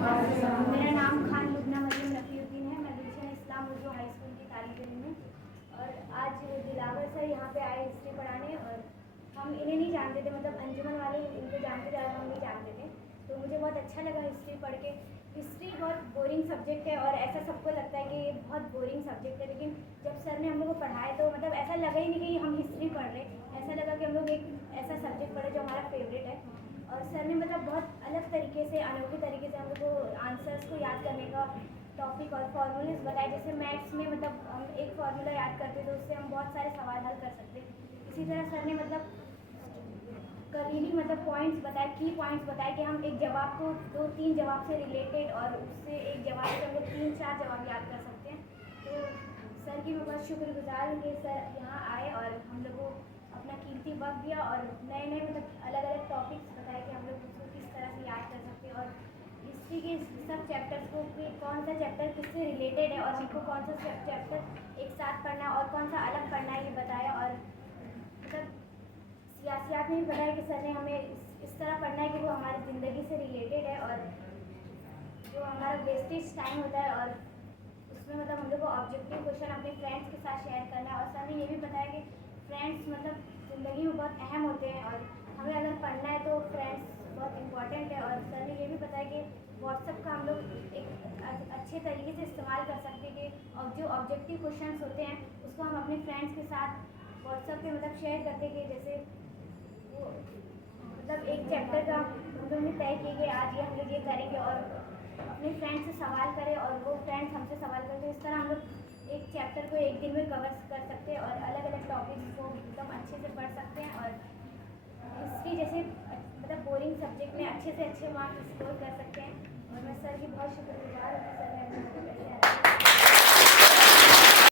मेरा नाम खान लुबना मरियम रफ़ीउद्दीन है। मैं गुलशन इस्लाम उर्दू हाई स्कूल की तालिब इल्म हूँ और आज दिलावर सर यहाँ पे आए हिस्ट्री पढ़ाने और हम इन्हें नहीं जानते थे, मतलब अंजुमन वाले इनको जानते थे और हम नहीं जानते थे। तो मुझे बहुत अच्छा लगा हिस्ट्री पढ़ के। हिस्ट्री बहुत बोरिंग सब्जेक्ट है और ऐसा सबको लगता है कि ये बहुत बोरिंग सब्जेक्ट है, लेकिन जब सर ने हम लोग को पढ़ाए तो मतलब ऐसा लगा ही नहीं कि हम हिस्ट्री पढ़ रहे, ऐसा लगा कि हम लोग एक ऐसा सब्जेक्ट पढ़े जो हमारा फेवरेट है। और सर ने मतलब बहुत अलग तरीके से, अनोखे तरीके से हम लोग को आंसर्स को याद करने का टॉपिक और फार्मूलेस बताए। जैसे मैथ्स में मतलब हम एक फार्मूला याद करते तो उससे हम बहुत सारे सवाल हल कर सकते। इसी तरह सर ने मतलब करीबी मतलब पॉइंट्स बताए, की पॉइंट्स बताए कि हम एक जवाब को 2-3 जवाब से रिलेटेड और उससे एक जवाब से हम लोग 3-4 जवाब याद कर सकते हैं। तो सर की मैं बहुत शुक्रगुजार हूँ कि सर यहाँ आए और हम लोग को अपना कीमती वक्त दिया और नए नए मतलब अलग अलग टॉपिक्स बताए कि हम लोग उसको किस तरह से याद कर सकते हैं और हिस्ट्री के सब चैप्टर्स को कि कौन सा चैप्टर किससे रिलेटेड है और हमको कौन सा चैप्टर एक साथ पढ़ना है और कौन सा अलग पढ़ना है ये बताया। और मतलब सियासियात में भी बताया कि सर ने हमें इस तरह पढ़ना है कि वो हमारी ज़िंदगी से रिलेटेड है और जो हमारा वेस्टेज टाइम होता है और उसमें मतलब हम लोग को ऑब्जेक्टिव क्वेश्चन अपने फ्रेंड्स के साथ शेयर करना है। और सर ने ये भी बताया कि फ्रेंड्स मतलब ज़िंदगी में बहुत अहम होते हैं और हमें अगर पढ़ना है तो फ्रेंड्स बहुत इम्पॉर्टेंट है। और सर ने ये भी बताया कि व्हाट्सएप का हम लोग एक अच्छे तरीके से इस्तेमाल कर सकते हैं कि और जो ऑब्जेक्टिव क्वेश्चंस होते हैं उसको हम अपने फ्रेंड्स के साथ व्हाट्सएप पे मतलब शेयर करते कि जैसे वो मतलब एक चैप्टर का हम लोग ने तय किए कि आज ये हम लोग ये करेंगे और अपने फ्रेंड से सवाल करें और वो फ्रेंड्स हमसे सवाल करें। तो इस तरह हम लोग एक चैप्टर को एक दिन में कवर कर सकते हैं और अलग अलग टॉपिक्स को एकदम अच्छे से पढ़ सकते हैं और हिस्ट्री जैसे मतलब बोरिंग सब्जेक्ट में अच्छे से अच्छे मार्क्स स्कोर कर सकते हैं। और मैं सर की बहुत शुक्रगुजार हूँ कि सर